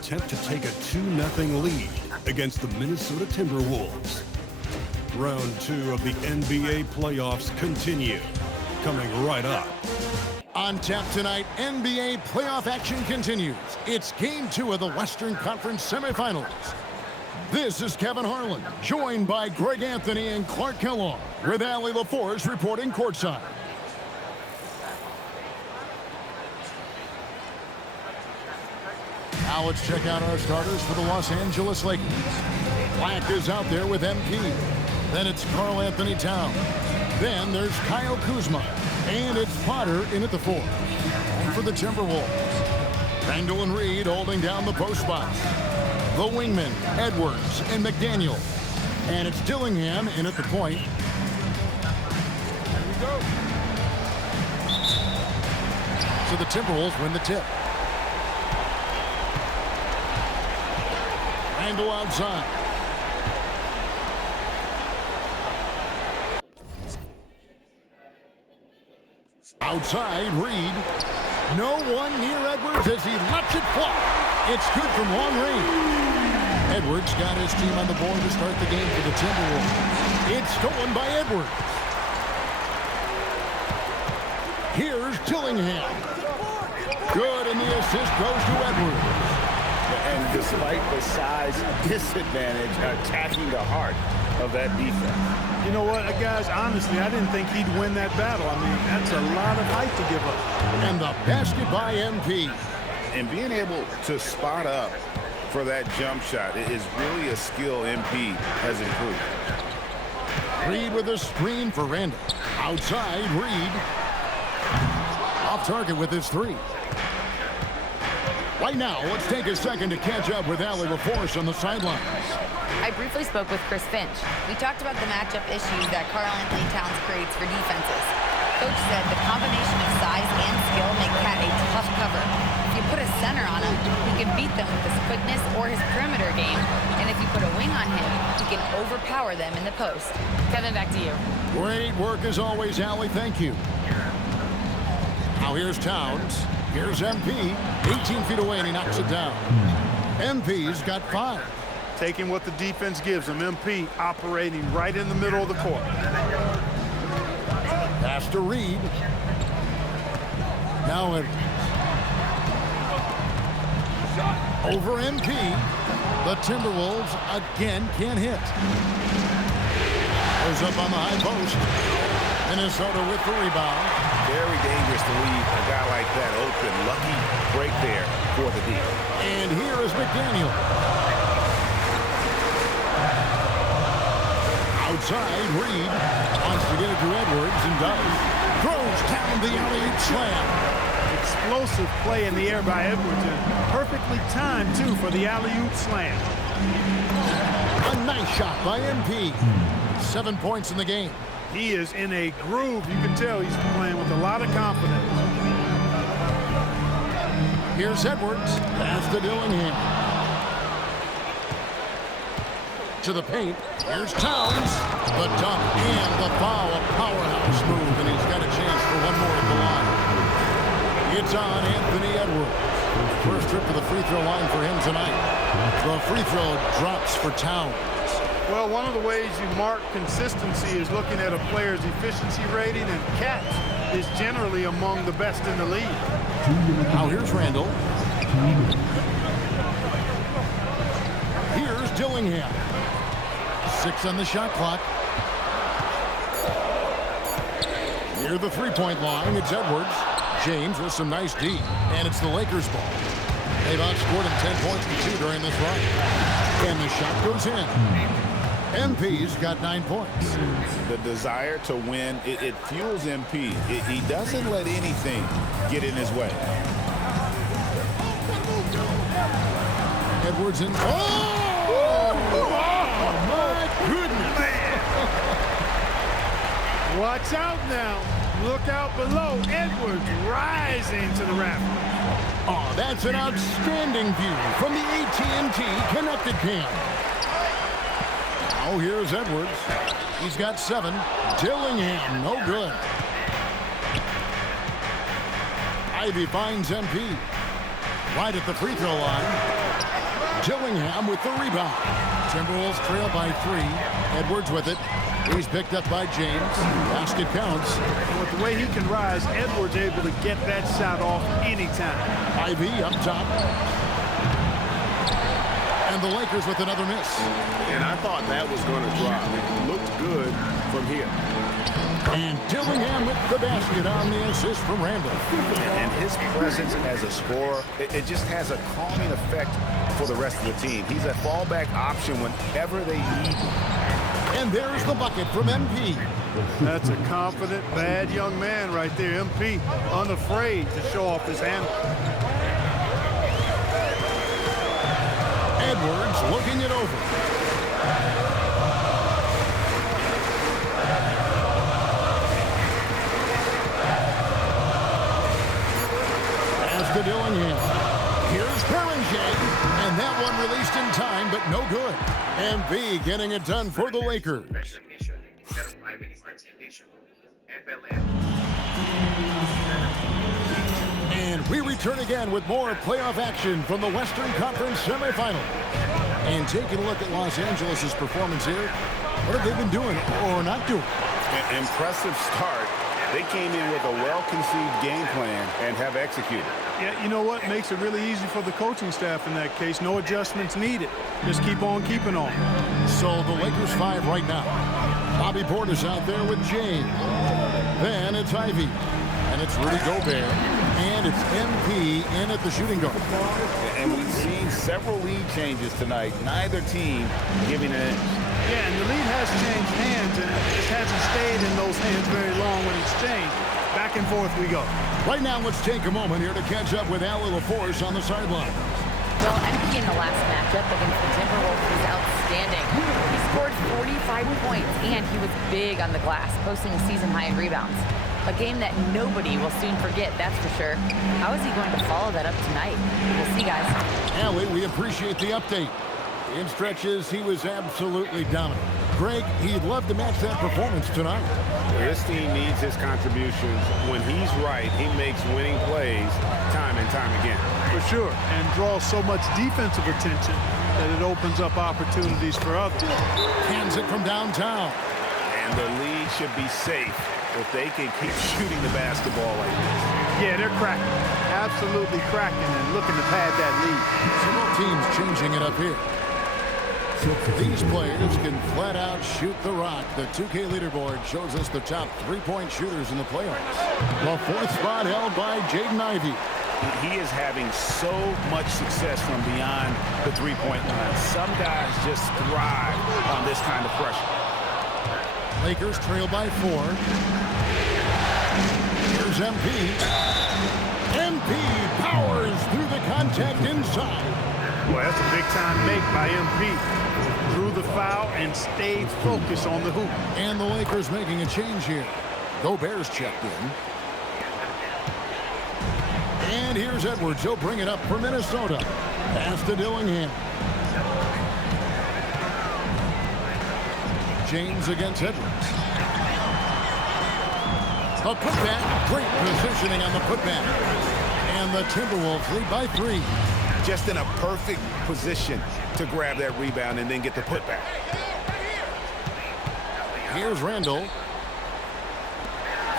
attempt to take a 2-0 lead against the Minnesota Timberwolves. Round 2 of the NBA playoffs continue, coming right up. On tap tonight, NBA playoff action continues. It's Game 2 of the Western Conference semifinals. This is Kevin Harlan, joined by Greg Anthony and Clark Kellogg, with Allie LaForce reporting courtside. Now let's check out our starters for the Los Angeles Lakers. Black is out there with MP. Then it's Karl Anthony Towns. Then there's Kyle Kuzma. And it's Potter in at the 4. And for the Timberwolves, Randall and Reed holding down the post spots. The wingmen, Edwards and McDaniel. And it's Dillingham in at the point. Here we go. So the Timberwolves win the tip. Randall outside. Outside, Reed. No one near Edwards as he lets it fly. It's good from long range. Edwards got his team on the board to start the game for the Timberwolves. It's stolen by Edwards. Here's Dillingham. Good, and the assist goes to Edwards. And despite the size disadvantage, attacking the heart of that defense. You know what, guys, honestly, I didn't think he'd win that battle. I mean, that's a lot of height to give up. And the basket by MP. And being able to spot up for that jump shot is really a skill MP has improved. Reed with a screen for Randall. Outside, Reed. Off target with his 3. Right now, let's take a second to catch up with Allie LaForce on the sidelines. I briefly spoke with Chris Finch. We talked about the matchup issues that Karl Anthony Towns creates for defenses. Coach said the combination of size and skill make Cat a tough cover. If you put a center on him, he can beat them with his quickness or his perimeter game. And if you put a wing on him, he can overpower them in the post. Kevin, back to you. Great work as always, Allie. Thank you. Now here's Towns. Here's MP. 18 feet away, and he knocks it down. MP's got 5. Taking what the defense gives him. MP operating right in the middle of the court. Pass to Reed. Now it over MP. The Timberwolves again can't hit. Goes up on the high post. Minnesota with the rebound. Very dangerous to leave a guy like that open. Lucky break there for the D. And here is McDaniel. Outside, Reed wants to get it to Edwards and does. Throws down the alley-oop slam. Explosive play in the air by Edwards. And perfectly timed, too, for the alley-oop slam. A nice shot by MP. 7 points in the game. He is in a groove. You can tell he's playing with a lot of confidence. Here's Edwards. Pass to Dillingham. To the paint. Here's Towns. The dunk and the foul. A powerhouse move, and he's got a chance for one more at the line. It's on Anthony Edwards. First trip to the free throw line for him tonight. The free throw drops for Towns. Well, one of the ways you mark consistency is looking at a player's efficiency rating, and Cat is generally among the best in the league. Now here's Randall. Here's Dillingham. 6 on the shot clock. Near the three-point line, it's Edwards. James with some nice D, and it's the Lakers' ball. They've outscored him 10 points to 2 during this run. And the shot goes in. MP's got 9 points. The desire to win, it fuels MP. He doesn't let anything get in his way. Edwards in. Oh! My goodness! Watch out now. Look out below. Edwards rising to the rafters. Oh, that's an outstanding view from the AT&T Connected Cam. Now here's Edwards. He's got 7. Dillingham, no good. Ivy finds MP. Right at the free throw line. Dillingham with the rebound. Timberwolves trail by 3. Edwards with it. He's picked up by James. Basket counts. With the way he can rise, Edwards able to get that shot off anytime. Ivy up top. And the Lakers with another miss. And I thought that was going to drop. It looked good from here. And Dillingham with the basket on the assist from Randall. And his presence as a scorer, it just has a calming effect for the rest of the team. He's a fallback option whenever they need him. And there's the bucket from MP. That's a confident, bad young man right there. MP, unafraid to show off his handle. Edwards looking it over. To Dillingham. Here's Perringer, and that one released in time, but no good. MP getting it done for the Lakers. And we return again with more playoff action from the Western Conference semifinal. And taking a look at Los Angeles' performance here, what have they been doing or not doing? An impressive start. They came in with a well-conceived game plan and have executed. Yeah, you know what? Makes it really easy for the coaching staff in that case. No adjustments needed. Just keep on keeping on. So the Lakers 5 right now. Bobby Portis out there with James. Then it's Ivy. And it's Rudy Gobert. And it's MP in at the shooting guard. And we've seen several lead changes tonight. Neither team giving an inch. Yeah, and the lead has changed hands, and it just hasn't stayed in those hands very long when it's changed. Back and forth we go. Right now, let's take a moment here to catch up with Allie LaForce on the sideline. Well, MP in the last matchup against the Timberwolves was outstanding. He scored 45 points, and he was big on the glass, posting a season-high in rebounds. A game that nobody will soon forget, that's for sure. How is he going to follow that up tonight? We'll see, guys. Allie, we appreciate the update. In stretches, he was absolutely dominant. Greg, he'd love to match that performance tonight. This team needs his contributions. When he's right, he makes winning plays time and time again. For sure, and draws so much defensive attention that it opens up opportunities for others. Hands it from downtown. And the lead should be safe if they can keep shooting the basketball like this. Yeah, they're cracking. Absolutely cracking and looking to pad that lead. Several teams changing it up here. These players can flat out shoot the rock. The 2K leaderboard shows us the top three-point shooters in the playoffs. The fourth spot held by Jaden Ivey. He is having so much success from beyond the three-point line. Some guys just thrive on this kind of pressure. Lakers trail by 4. Here's MP. MP powers through the contact inside. Well, that's a big-time make by MP. Drew the foul and stayed focused on the hoop. And the Lakers making a change here. Gobert's checked in. And here's Edwards. He'll bring it up for Minnesota. Pass to Dillingham. James against Edwards. A putback. Great positioning on the putback. And the Timberwolves lead by 3. Just in a perfect position to grab that rebound and then get the putback. Here's Randall.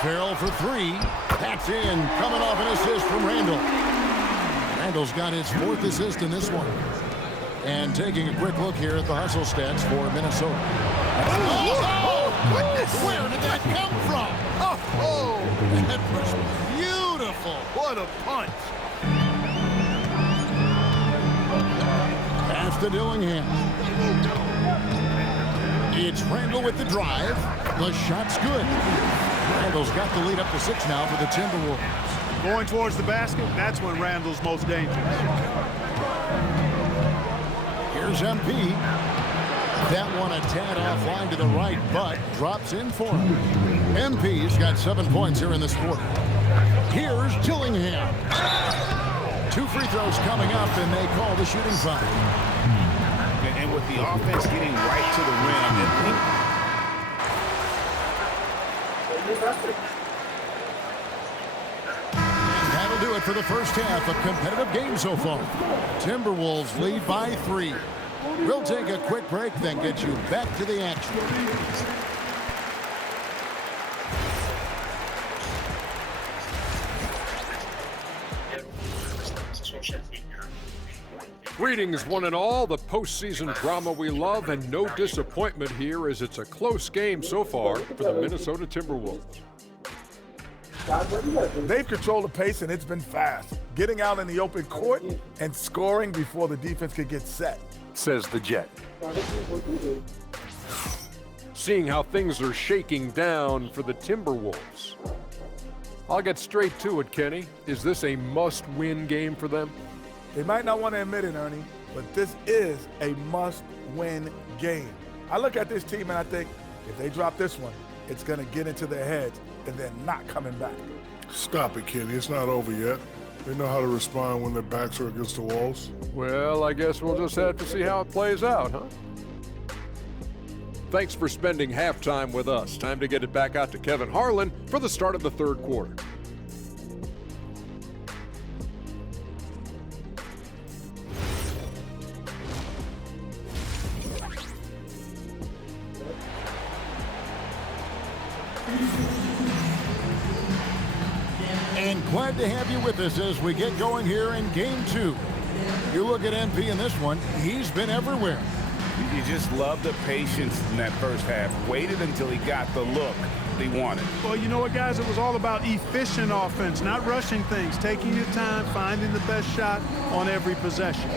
Farrell for 3. That's in. Coming off an assist from Randall. Randall's got his 4th assist in this one. And taking a quick look here at the hustle stats for Minnesota. Oh, goodness! Where did that come from? Oh, that was beautiful. What a punch. Pass to Dillingham. It's Randall with the drive. The shot's good. Randall's got the lead up to 6 now for the Timberwolves. Going towards the basket, that's when Randall's most dangerous. Here's MP. That one a tad offline to the right, but drops in for him. MP's got 7 points here in this quarter. Here's Dillingham. 2 free throws coming up, and they call the shooting foul. And with the offense getting right to the rim, That'll do it for the first half. A competitive game so far. Timberwolves lead by 3. We'll take a quick break, then get you back to the action. Greetings, one and all. The postseason drama we love, and no disappointment here as it's a close game so far for the Minnesota Timberwolves. They've controlled the pace, and it's been fast. Getting out in the open court and scoring before the defense could get set, says the Jet. Seeing how things are shaking down for the Timberwolves. I'll get straight to it, Kenny. Is this a must-win game for them? They might not want to admit it, Ernie, but this is a must-win game. I look at this team and I think, if they drop this one, it's going to get into their heads and they're not coming back. Stop it, Kenny. It's not over yet. They know how to respond when their backs are against the walls. Well, I guess we'll just have to see how it plays out, huh? Thanks for spending halftime with us. Time to get it back out to Kevin Harlan for the start of the third quarter. And glad to have you with us as we get going here in game 2. You look at MP in this one, he's been everywhere. You just love the patience in that first half. Waited until he got the look he wanted. Well, you know what, guys? It was all about efficient offense, not rushing things, taking your time, finding the best shot on every possession.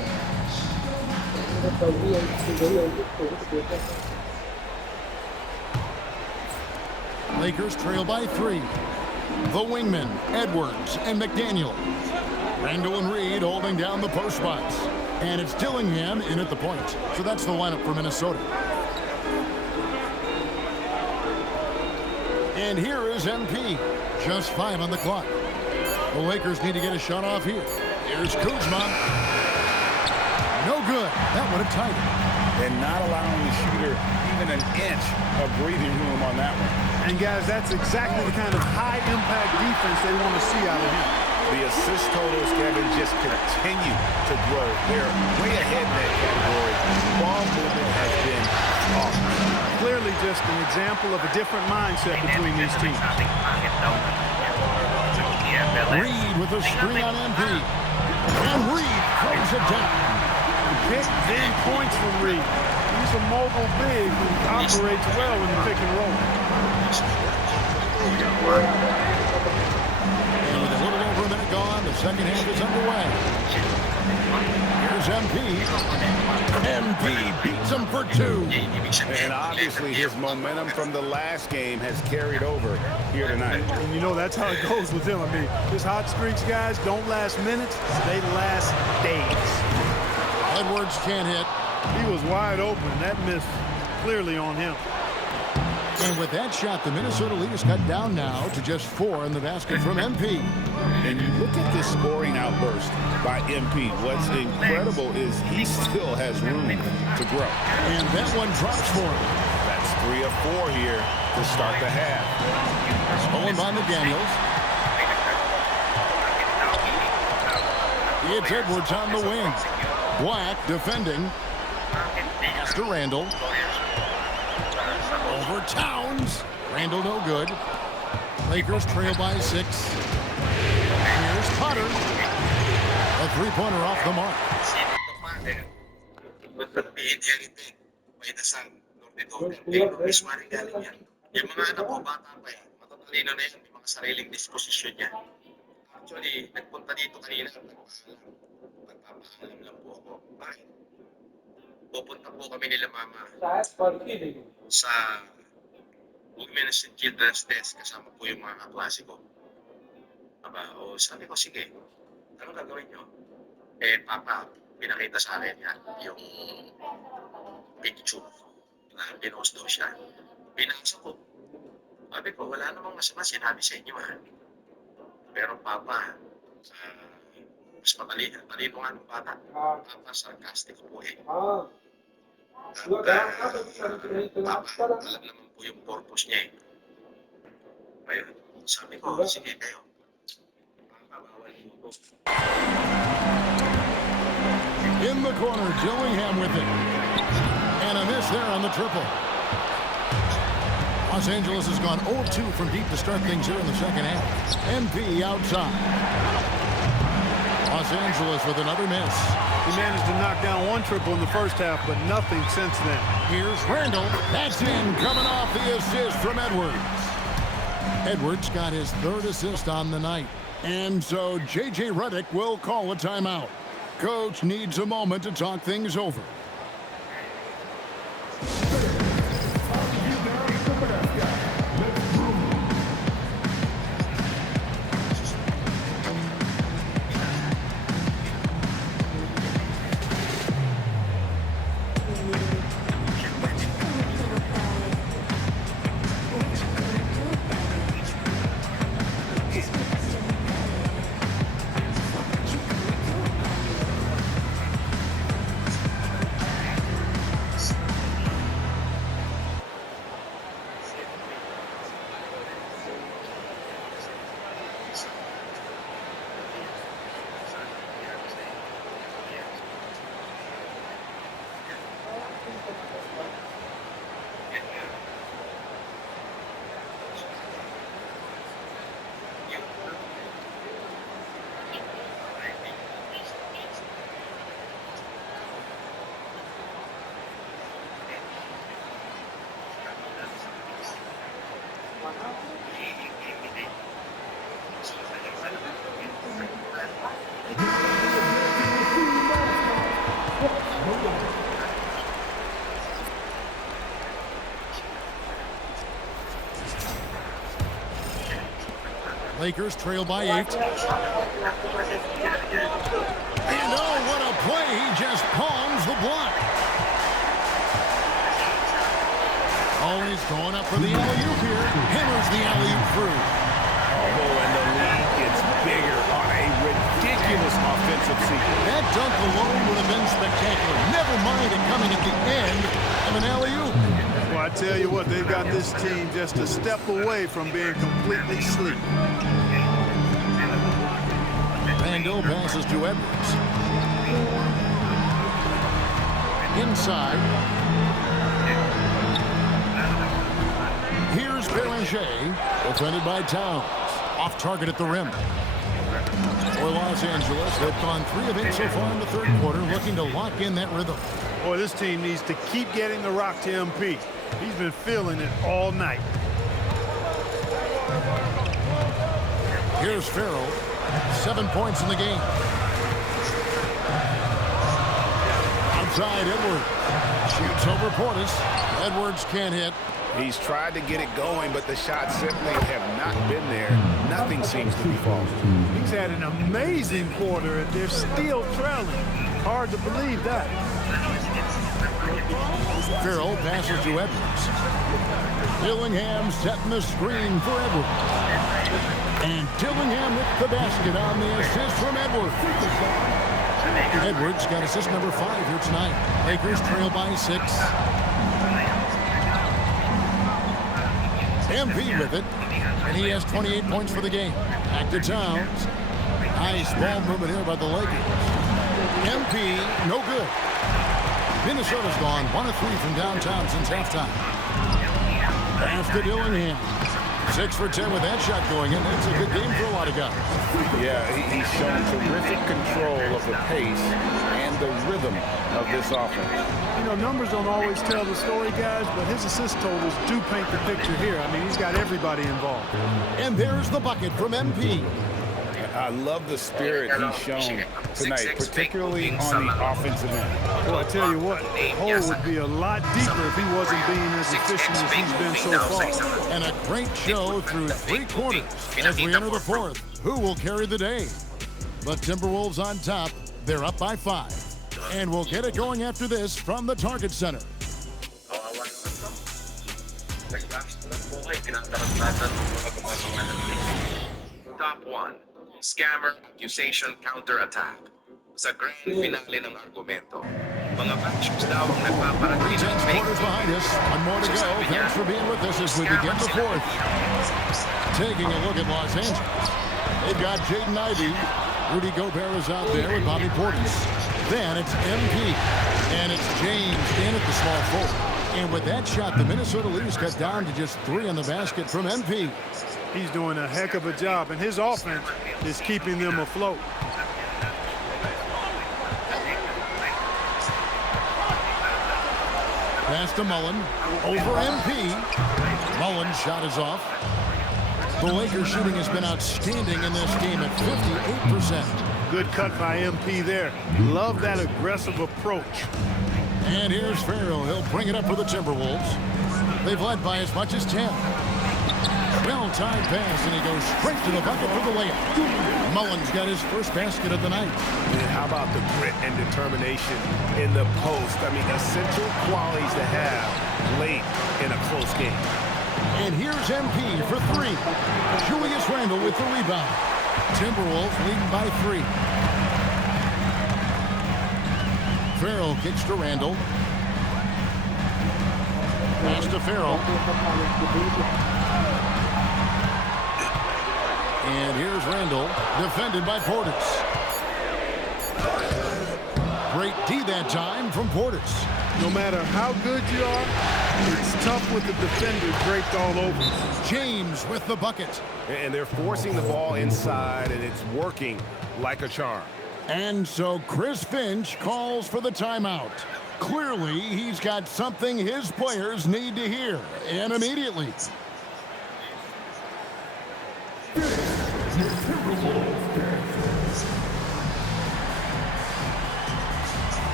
Lakers trail by 3. The wingmen, Edwards and McDaniel. Randall and Reed holding down the post spots. And it's Dillingham in at the point. So that's the lineup for Minnesota. And here is MP. Just 5 on the clock. The Lakers need to get a shot off here. Here's Kuzma. No good. That would have tied it. And not allowing the shooter even an inch of breathing room on that one. And, guys, that's exactly the kind of high-impact defense they want to see out of him. The assist totals, Kevin, just continue to grow. They're way ahead in that category. Ball movement has been awesome. Clearly just an example of a different mindset between these teams. Reed with a screen on MP. And Reed throws it down. Big, big points from Reed. He's a mobile big who operates well in the pick and roll. And with a little over a minute gone, the second half is underway. Here's MP. MP beats him for 2. And obviously his momentum from the last game has carried over here tonight. And you know, that's how it goes with him. I mean, his hot streaks, guys, don't last minutes. They last days. Edwards can't hit. He was wide open. That miss clearly on him. And with that shot, the Minnesota lead is cut down now to just 4 in the basket from MP. And you look at this scoring outburst by MP. What's incredible is he still has room to grow. And that one drops for him. That's 3 of 4 here to start the half. Stolen by McDaniels. It's Edwards on the wing. Black defending. Pass to Randall. Over Towns. Randall no good. Lakers trail by 6. Here's Potter. A three-pointer off the mark. Yung mga anak ko, bata pa eh. Matatalino na yan. May mga sariling disposisyon yan. Actually, nagpunta dito kanina. Magpapaalam lang po ako. Bakit? Pupunta po kami nila mama sa Women's and Children's Desk. Kasama po yung mga kaklase ko. Aba, o sabi ko, sige. Ano gagawin nyo? Eh, Papa, pinakita sa akin yan. Yung picture. Pinost daw siya. Binasa ko. Sabi ko, wala namang masama sinabi sa inyo, ha? Pero Papa, mas talino nga ng bata. Papa, sarcastic po eh. Papa, alam naman po yung purpose niya eh. Ayun, sabi ko, sige kayo. Papa, bawal mo In the corner, Dillingham with it. And a miss there on the triple. Los Angeles has gone 0-2 from deep to start things here in the second half. MP outside. Los Angeles with another miss. He managed to knock down one triple in the first half, but nothing since then. Here's Randall. That's in, coming off the assist from Edwards. Edwards got his third assist on the night. And so J.J. Redick will call a timeout. Coach needs a moment to talk things over. Lakers trail by 8. And oh, what a play. He just palms the block. Always going up for the alley-oop here. Hammers the alley-oop through. Oh, and the lead gets bigger on a ridiculous offensive sequence. That dunk alone would have been spectacular. Never mind it coming at the end of an alley-oop. Well, I tell you what, they've got this team just a step away from being completely asleep. Randall passes to Edwards. Inside. Here's Belanger, defended by Towns. Off target at the rim. For Los Angeles, they've gone 3 of 8 so far in the third quarter, looking to lock in that rhythm. Boy, this team needs to keep getting the rock to MP. He's been feeling it all night. Here's Farrell. 7 points in the game. Outside, Edwards. Shoots over Portis. Edwards can't hit. He's tried to get it going, but the shots simply have not been there. Nothing seems to be falling. He's had an amazing quarter, and they're still trailing. Hard to believe that. Farrell passes to Edwards. Dillingham setting the screen for Edwards. And Dillingham with the basket on the assist from Edwards. Edwards got assist number 5 here tonight. Lakers trail by 6. MP with it. And he has 28 points for the game. Back to Towns. Nice ball movement here by the Lakers. MP, no good. Minnesota's gone 1 of 3 from downtown since halftime. Pass to Dillingham. 6 for 10 with that shot going in. That's a good game for a lot of guys. Yeah, he's shown terrific control of the pace and the rhythm of this offense. You know, numbers don't always tell the story, guys, but his assist totals do paint the picture here. I mean, he's got everybody involved. And there's the bucket from MP. I love the spirit he's shown tonight, particularly on the offensive end. Well, I tell you what, the hole would be a lot deeper if he wasn't being as efficient as he's been so far. And a great show through 3 quarters as we enter the 4th. Who will carry the day? The Timberwolves on top. They're up by 5. And we'll get it going after this from the Target Center. Top 1. Scammer accusation counter-attack. Sa grand finale ng argumento. Mga batches daw ang nagpaparagay ng fake quarters behind us. 1 more to go. Thanks for being with us as we begin the 4th. Taking a look at Los Angeles. They've got Jaden Ivey Rudy Gobert is out there with Bobby Portis. Then it's MP. And it's James in at the small forward. And with that shot, the Minnesota Leafs cut down to just 3 on the basket from MP. He's doing a heck of a job, and his offense is keeping them afloat. Pass to Mullen. Over MP. Mullen's shot is off. The Lakers shooting has been outstanding in this game at 58%. Good cut by MP there. Love that aggressive approach. And here's Farrell. He'll bring it up for the Timberwolves. They've led by as much as 10. Well-timed pass, and he goes straight to the bucket for the layup. Mullen's got his first basket of the night. And how about the grit and determination in the post? I mean, essential qualities to have late in a close game. And here's MP for 3. Julius Randle with the rebound. Timberwolves leading by 3. Farrell kicks to Randle. Pass to Farrell. And here's Randle, defended by Portis. Great D that time from Portis. No matter how good you are, it's tough with the defender draped all over. James with the bucket. And they're forcing the ball inside, and it's working like a charm. And so Chris Finch calls for the timeout. Clearly, he's got something his players need to hear, and immediately.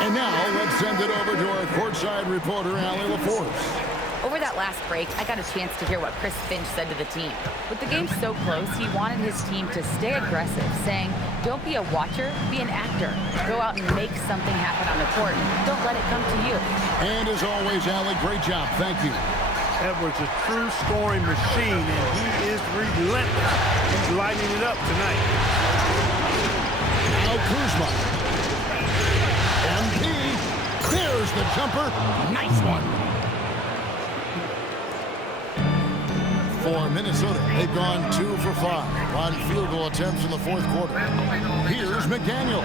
And now, let's send it over to our courtside reporter, Allie LaForce. Over that last break, I got a chance to hear what Chris Finch said to the team. With the game so close, he wanted his team to stay aggressive, saying, don't be a watcher, be an actor. Go out and make something happen on the court. Don't let it come to you. And as always, Allie, great job. Thank you. Edwards, a true scoring machine, and he is relentless. He's lighting it up tonight. Now Kuzma. MP. There's the jumper. Nice one. For Minnesota, they've gone 2 for 5 on field goal attempts in the fourth quarter. Here's McDaniel.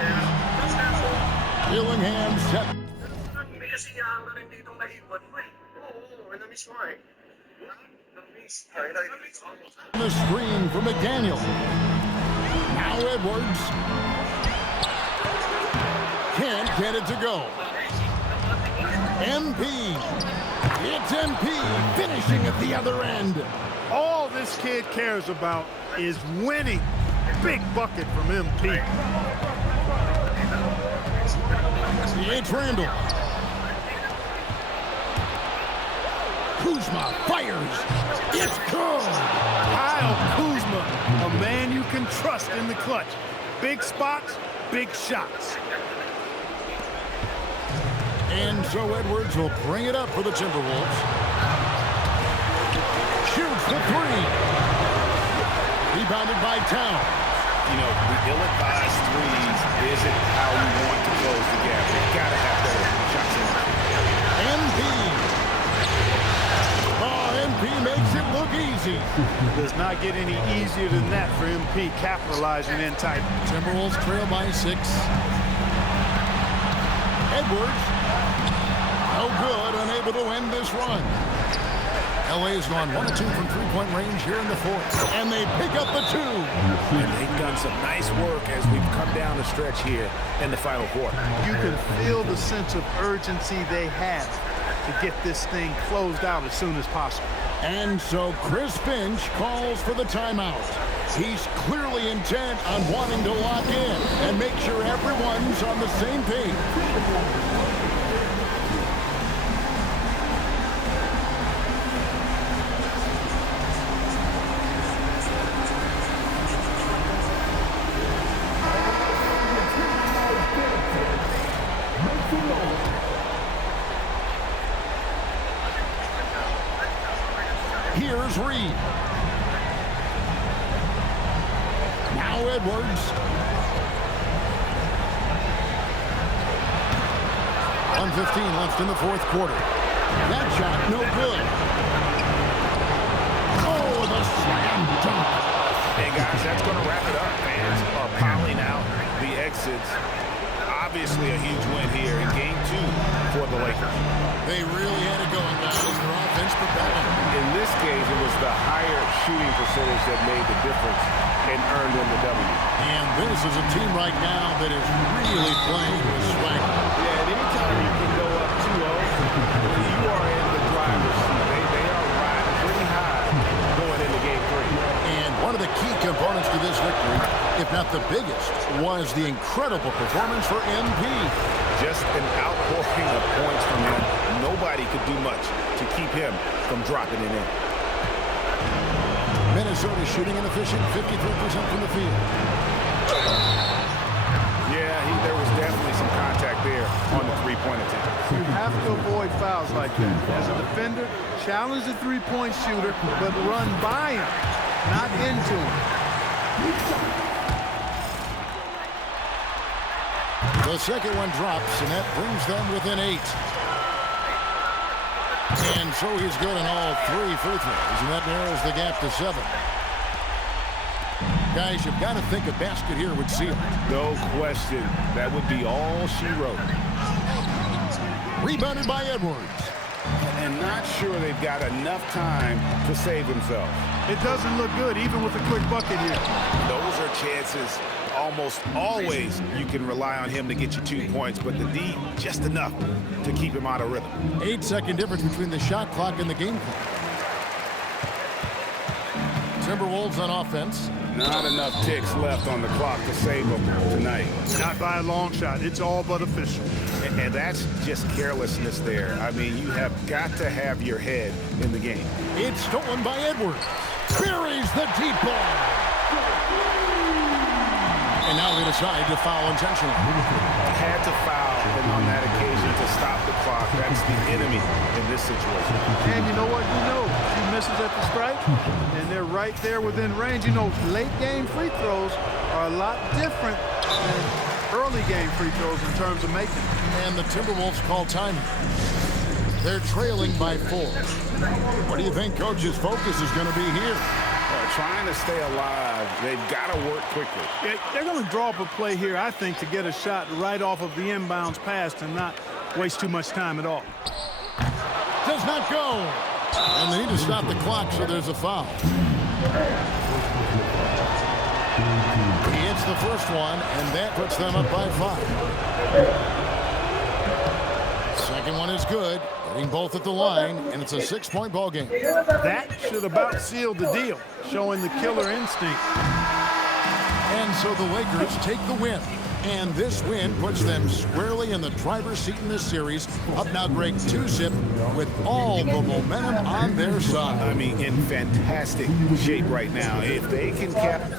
Dillingham set. The screen for McDaniel. Now Edwards. Can't get it to go. MP. It's MP finishing at the other end. All this kid cares about is winning. Big bucket from MP. It's Randle. Kuzma fires. It's good. Kyle Kuzma, a man you can trust in the clutch. Big spots, big shots. And so Edwards will bring it up for the Timberwolves. Shoots the 3. Rebounded by Towns. You know, the ill-advised threes isn't how you want to close the gap. You've got to have better shots in there. MP. Oh, MP makes it look easy. Does not get any easier than that for MP capitalizing in tight. Timberwolves trail by 6. Edwards. No good, unable to end this run. LA's gone 1 of 2 from three-point range here in the fourth. And they pick up the 2. And they've done some nice work as we've come down the stretch here in the final quarter. You can feel the sense of urgency they have to get this thing closed out as soon as possible. And so Chris Finch calls for the timeout. He's clearly intent on wanting to lock in and make sure everyone's on the same page. Here's Reed. Now Edwards. 1:15 left in the fourth quarter. That shot, no good. Oh, the slam dunk. Hey, guys, that's going to wrap it up. Fans are piling out the exits. Obviously a huge win here in Game 2 for the Lakers. They really had it going, guys. Their offense propelling. In this game, it was the higher shooting percentage that made the difference and earned them the W. And this is a team right now that is really playing with swagger. Yeah, and anytime you can go up 2-0, you are in the driver's seat. They are riding pretty high going into Game 3. And one of the key components to this victory, if not the biggest, was the incredible performance for MP. Just an outpouring of points from him. Nobody could do much to keep him from dropping it in. Minnesota shooting inefficient, 53% from the field. Yeah, there was definitely some contact there on the three-point attempt. You have to avoid fouls like that. As a defender, challenge the three-point shooter, but run by him, not into him. The second one drops, and that brings them within 8. And so he's good on all 3 free throws, and that narrows the gap to 7. Guys, you've got to think a basket here would seal it. No question. That would be all she wrote. Rebounded by Edwards. And not sure they've got enough time to save themselves. It doesn't look good, even with a quick bucket here. Those are chances. Almost always you can rely on him to get you 2 points, but the D, just enough to keep him out of rhythm. 8-second difference between the shot clock and the game clock. Timberwolves on offense. Not enough ticks left on the clock to save them tonight. Not by a long shot. It's all but official. And that's just carelessness there. I mean, you have got to have your head in the game. It's stolen by Edwards. Buries the deep ball. And now they decide to foul intentionally. Had to foul, and on that occasion to stop the clock. That's the enemy in this situation. And you know what? She misses at the stripe, and they're right there within range. Late game free throws are a lot different than early game free throws in terms of making. And the Timberwolves call time. They're trailing by 4. What do you think Coach's focus is going to be here? Trying to stay alive. They've got to work quickly. Yeah, they're going to draw up a play here, I think, to get a shot right off of the inbounds pass and not waste too much time at all. Does not go. And they need to stop the clock, so there's a foul. He hits the first one, and that puts them up by 5. Second one is good. Hitting both at the line, and it's a 6-point ball game. That should about seal the deal, showing the killer instinct. And so the Lakers take the win. And this win puts them squarely in the driver's seat in this series. Up now, Greg, 2-zip with all the momentum on their side. I mean, in fantastic shape right now. If they can cap...